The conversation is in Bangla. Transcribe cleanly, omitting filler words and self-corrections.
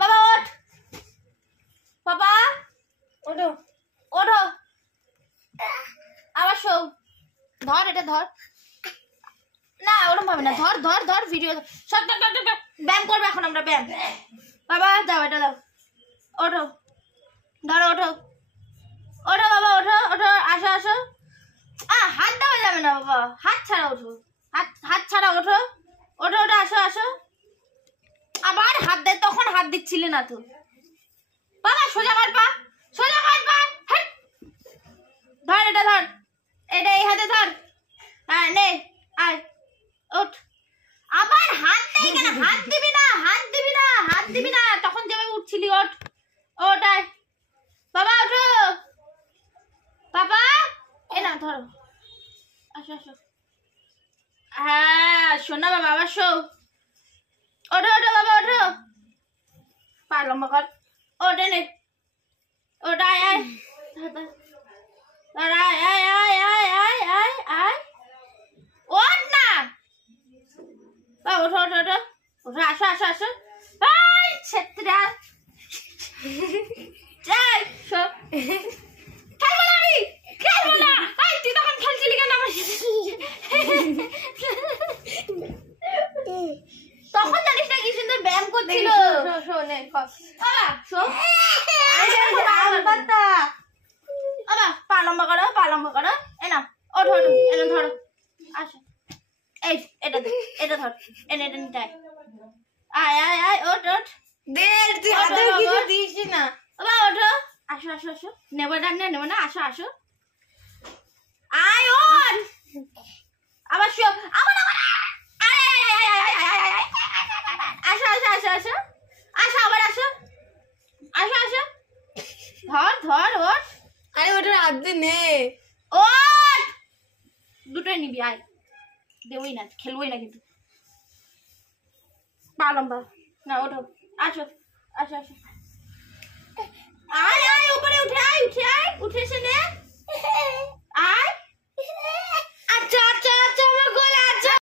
বাবা ওঠ, বাবা ওঠো ওঠো, আবার শো, ধর এটা ধর, না ওরকম ভাবে না, ধর ধর ধর, ভিডিও সব ব্যায়াম করবে এখন আমরা, ব্যায়াম। বাবা দাও এটা দাও, ওঠো ধরো, ওঠো ওঠো বাবা, ওঠো ওঠো, আসো আসো, হাত দেওয়া যাবে না বাবা, হাত ছাড়া ওঠো, হাত ছাড়া ওঠো, ওঠো ওঠো, আসো আসো, আবার হাত দেয়, তখন হাত দিচ্ছিলে না তো বাবা, সোজা কর পা, সোজা কর পা, ধর এটা ধর, এটা এই হাতে ধর, হ্যাঁ নে আয়, ওঠ, আবার হাত দেয় কেন, হাত দিবি না, হাত দিবি না, হাত দিবি না, তখন যেভাবে উঠছিলি, ওঠ ওঠ, আয় বাবা ওঠো, বাবা এ না ধরো, আসো আসো, হ্যাঁ শোনা বাবা, আবার শো, ওঠো ওঠো বাবা ওঠো, পা লম্বা কর, ওঠে নে, ওটা আয় আয়, আয় আয় আয় আয় আয় আয় আয়, ওঠ না বাবা, ওঠো ওঠো ওঠো ওঠো, আসো আসো আসো, আয় ছেত্রা, যাই শো, খেলবো না আমি, খেলবো না, তুই তখন খেলছিলি কেন আমার তখন জানিস না কি সুন্দর ব্যায়াম করছিল, পা লম্বা করো, পা লম্বা করো, এ না ওঠো ওঠো, এনে ধরো, আসো, এই এটা এটা ধর, এনে এটা নিতে আয় আয় আয়, ওঠ ওঠ, কিছু দিস না বাবা, ওঠো, আসো আসো আসো, নেবো না নেবো না, আসো আসো, আয় ওঠ, আবার শো, আবার আবার, আসো আসো আসো আসো, আসো আবার আসো, আসো আসো, ধর ধর, ওঠ, আরে ওটা হাত দে নে, ওঠ, দুটোই নিবি, আয়, দেবই না, খেলবই না কিন্তু, পা লম্বা না, ওঠো, আসো আসো আসো, আয় আয় উপরে